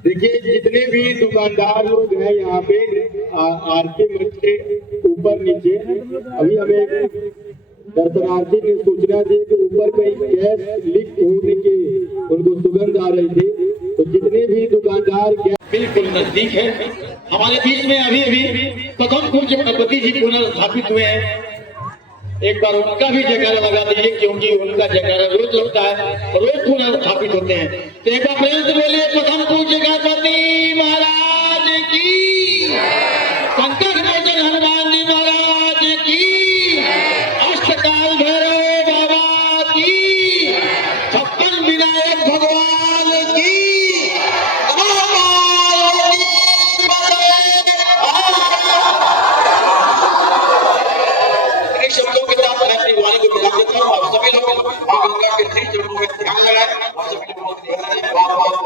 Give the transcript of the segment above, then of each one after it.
देखिए जितने भी दुकानदार लोग हैं यहाँ पे आरती मंच के ऊपर नीचे, अभी हमें दर्शनार्थी ने सूचना दी कि ऊपर कहीं गैस लीक होने की उनको सुगंध आ रही थी। तो जितने भी दुकानदार बिल्कुल नजदीक है हमारे बीच में अभी प्रथम कुंज गणपति जी पुनर्स्थापित हुए हैं। एक बार उनका भी जयकारा लगा दीजिए, क्योंकि उनका जयकारा रोज होता है, रोज पुनर्स्थापित होते हैं। तो एक बार प्रेम से बोलिए प्रथम कुंज गणपति महाराज की, संकट मोचन हनुमान जी महाराज की, अष्टकाल भैरव बाबा की, 56 विनायक भगवान की। शब्दों के साथ मैं अपनी वाणी को विदा देता हूँ। आप सभी लोग गंगा के तीन चरणों में ध्यान लगाएं। आप सभी लोगों को ध्यान दें। बहुत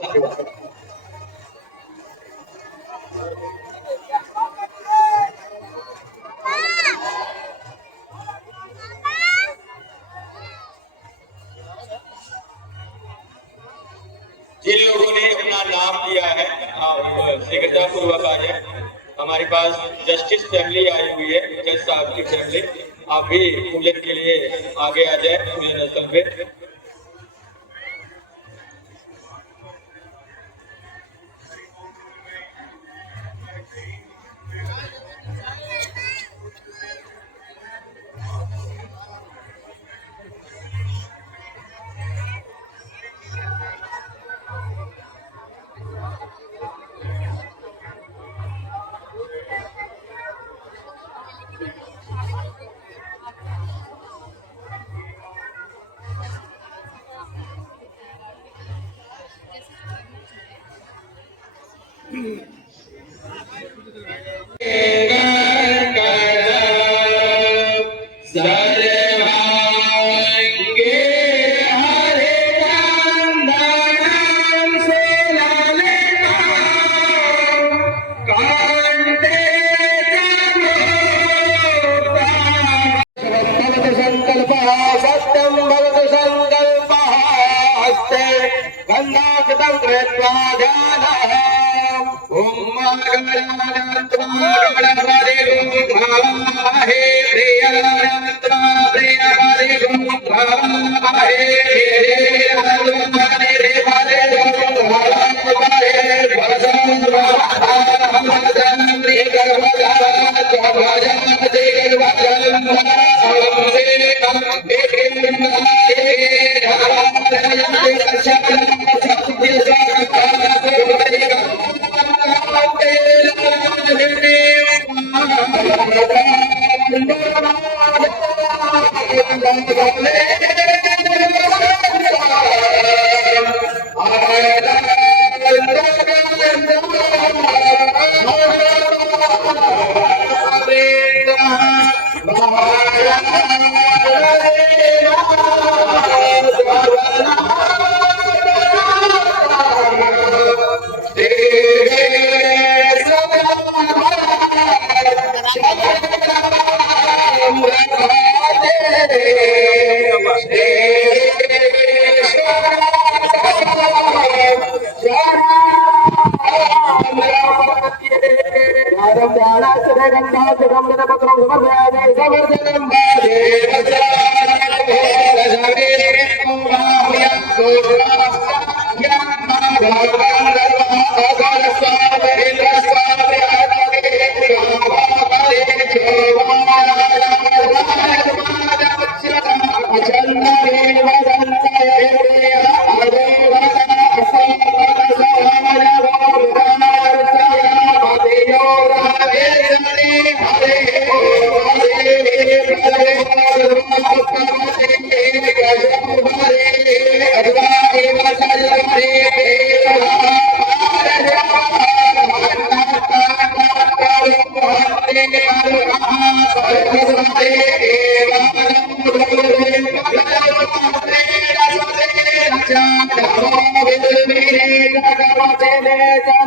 धन्यवाद। जिन लोगों ने अपना नाम दिया है आप शीघ्रता पूर्वक आ जाए। हमारे पास जस्टिस फैमिली आई हुई है, जज साहब की फैमिली, आप भी पूजन के लिए आगे आ जाए पूजन स्थल पे।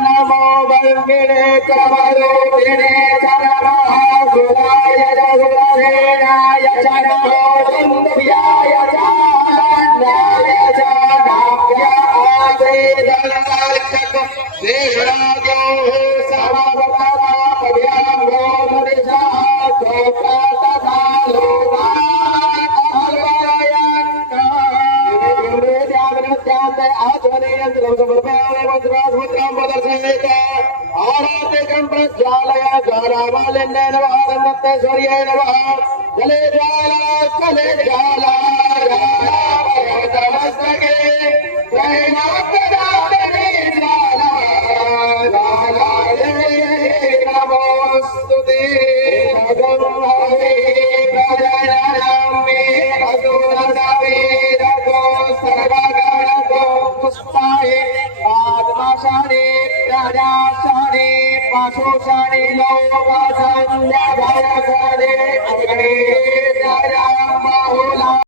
नमो आराधकं प्रज्वालय ज्वालामालिन्य नमः रन्नतेश्वर्यै नमः कले ज्वाला ज्वालामस्तके त्रैनाथदातने ज्वालाय नमोस्तुते भगवते प्रजननामे असुरसवेदको सर्वगणको पुष्पाय आत्माशाने प्रजाशाने पशुशाने लोकसंज्ञाभय